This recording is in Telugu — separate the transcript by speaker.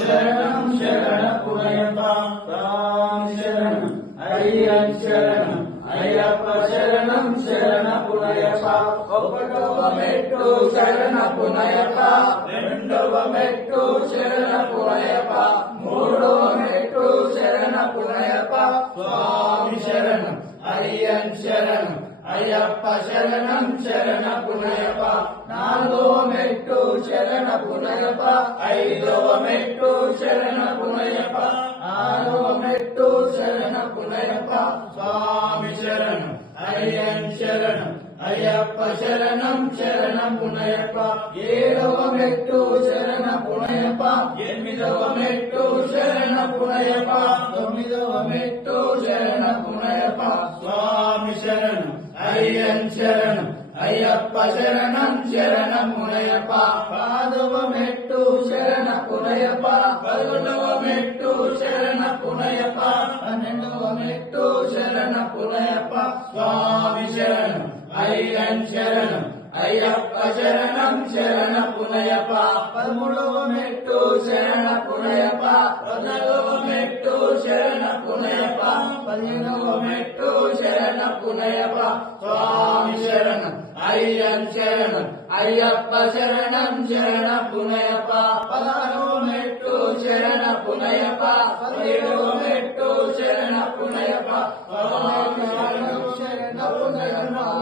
Speaker 1: శరణం శరణ పునయప్ప స్వామి శరణం అయ్యన్ శరణం అయ్యప్ప శరణం శరణ పునయప్ప ఒకటవ మెట్టు శరణ పునయప్ప. రెండవ మెట్టు శరణ అయ్యన్ శరణం అయ్యప్ప శరణం శరణ పునయప నాలుగో మెట్టు శరణ పునయప ఐదవ మెట్టు శరణ పునయప ఆరో మెట్టు శరణ పునయప స్వామి శరణం అయ్యన్ శరణం అయ్యప్ప శరణం శరణ పునయప ఏడవ మెట్టు శరణ పునయప ఎనిమిదవ మెట్టు శరణ పునయప తొమ్మిదవ మెట్టు శరణ శరణం అయ్యప్ప శరణం శరణ మునయప పాదవ మెట్టు శరణ పునయప పదవ మెట్టు శరణ పునయప పన్నెండవ మెట్టు శరణ పునయప స్వామి శరణం అయ్యన్ శరణం అయ్యప్ప శరణం శరణ పునయప పదమూడవ మెట్టు శరణ పునయప పద్నాలుగవ మెట్టు శరణ పునయప పదిహేనవ మెట్టు புனையப்பா. சுவாமி சரணம். ஐயன் சரணம். ஐயப்ப சரணம். சரண புனையப்பா. பதானோ மெட்டு சரண புனையப்பா. பதினோ மெட்டு சரண புனையப்பா. சுவாமி சரணம். சரண புனையப்பா.